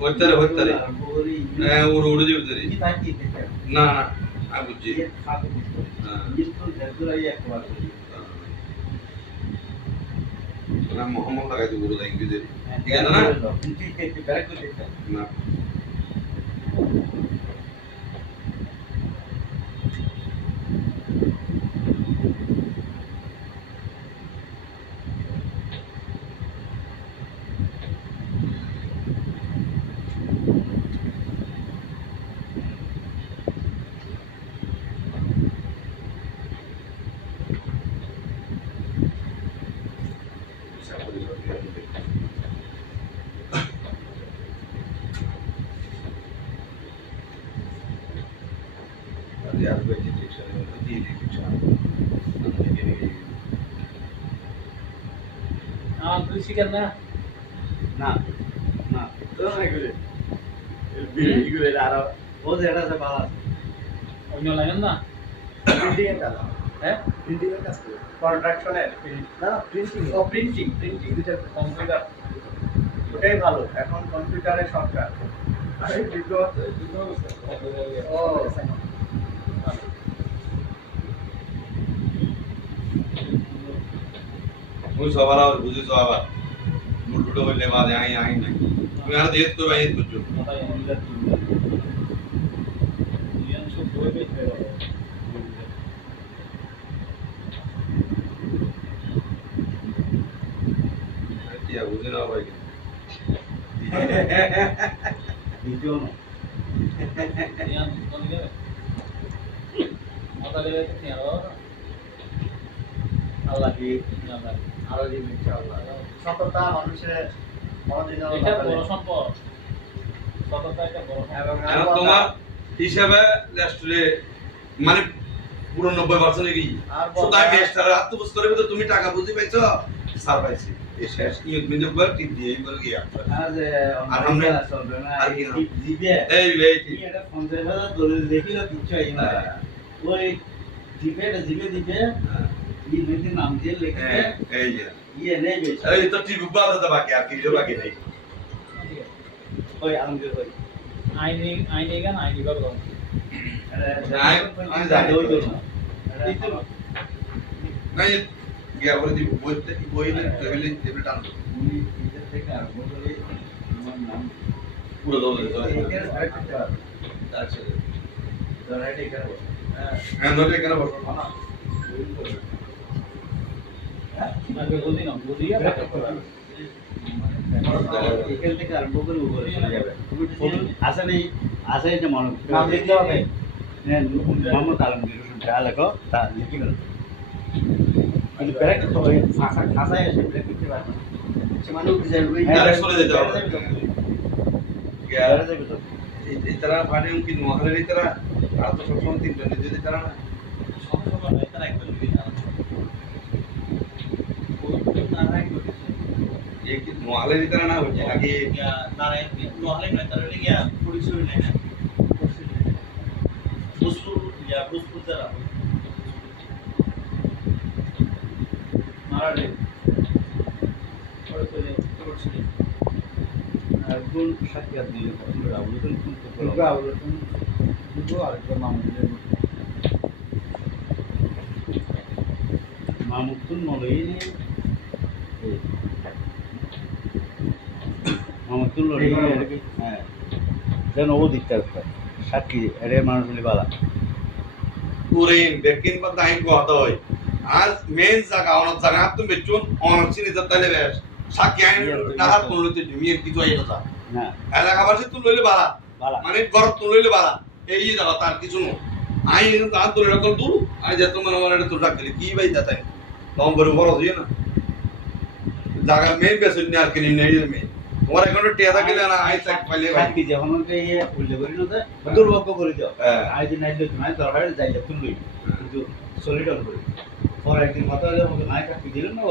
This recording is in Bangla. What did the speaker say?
ಹೋಗ್ತಾರೆ ಹೋಗ್ತಾರೆ ಊರು ಉಳಿದಿರ್ತಾರೆ না না আমি বুঝছি না মোহাম্মদ লাগাই দিব বলে ইংরেজি ঠিক আছে না না কৃষি কেন না না না তো না করে বিড়ি করে আর ও যেটা আছে ভালো অন্য লাইন না প্রিন্টিং এর কাজ হ্যাঁ প্রিন্টিং এর কাজ করে কন্ট্রাকশনের না প্রিন্টিং ও প্রিন্টিং দুটো কম্পিউটার ওটাই ভালো এখন কম্পিউটারে সরকার আরে বিগত ও মুই সবার আর বুঝি তো আবার মুটুটো হইলে বাদে আই আই নাই তুমি আর দেখ তো ভাই বুঝছো মাথায় অনিলা ইয়ান সব বই বের হয়ে কি আর বুঝি না ভাই দ্বিতীয় না ইয়ান কোন গেলে মাথা লেগে কি আর আল্লাহ কি আরো দিন ইনশাআল্লাহ সততা মানুষের মনোযোগ এটা বড় সম্পদ সততা এটা বড় এবং এখন তোমার হিসাবে রেস্টুরে মানে পুরো 90% এ গিয়ে সুতাই মেস্টার আত্মবোধ করে তো তুমি টাকা বুঝি পাইছো সার পাইছি এই শেষ কি মিলে বল টিপ দিয়ে বল গিয়া আজ আর আমরা চলবে না আর কি টিপ দিবে এই এটা 50,000 দলিল দেখিলো কিছু আই না ওই জিপে দিবে ये मेरे नाम দিয়ে লিখে এই যে ये नहीं बेच এই তো টিপ বাদা বাকি আর কিছু বাকি নেই ওই আমাদের ওই আইনি গান আইনি করব আমি জানি ওই তো না নাই গিয়া বলে দিব বইতে বইলে টেবিলে টান উনি নিজে থেকে আর বলে আমার নাম পুরো দৌড়ে এর আরেকটা আচ্ছা জরাইটে করব হ্যাঁ ধরে কেন বসো না আগে বলি না বলিয়া এখান থেকে আরম্ভ করে উপরে চলে যাবে আসে নেই আসে যে মানুষ নাম লিখতে হবে মোহাম্মদ আলমগীর হোসেন যা লেখো তা লিখে গেল কিন্তু ব্রেক তো ওই ফাঁসায় এসে ব্রেক করতে পারবে সে মানুষ ডাইরেক্ট চলে যেতে হবে গিয়া যাবে তো এই তারা ফাটে কি নোয়াখালীর এই তারা আর তো সবসময় তিনটা যদি তারা না সব সময় নয় তারা একদম যদি জানা ওই তারা একদম এই কি নোয়াখালীর তারা না হচ্ছে নাকি তারা নহলে নয় তারা লিয়া পরিচয় নেয় না ভোজপুর তারা মারাড়ে কোন সাক্ষাৎ দিলে আবুলতন আবুলতন দুটো আরেকটা মামুতুন মলই মামুতুন লড়ি হ্যাঁ যেন ও দিকটা সাক্ষী এর মানুষ বলে বালা পুরিন বেকিন বা দাইন কথা হয় আজ মেন জায়গা অনেক জায়গা তুমি বেচুন অনেক চিনি তাহলে বেশ সাক্ষী আইন না হাত কোন লইতে জমির কিছু আইলো যা না এলাকা বাসে তুই লইলে বালা বালা মানে ঘর তুই লইলে বালা এই জায়গা তার কিছু না আইন তার তুই রকম দূর আই যে তোমার আমার এটা তোর রাখলি কি ভাই দাতাই নম্বর বড় হইছে না জায়গা মেন বেসুন না আর কিনি নেই মেন তোমার এখন টিয়া থাকিলে না আই চাক পাইলে ভাই সাক্ষী যখন ইয়ে উল্লেখ করি না দুর্ভাগ্য করে দাও হ্যাঁ। আই দিন আইলে তোমার দরকার যাই যা তুলই কিন্তু সলিড অন করি পরে একদিন কথা হলে আমাকে নাই সাক্ষী দিলেন না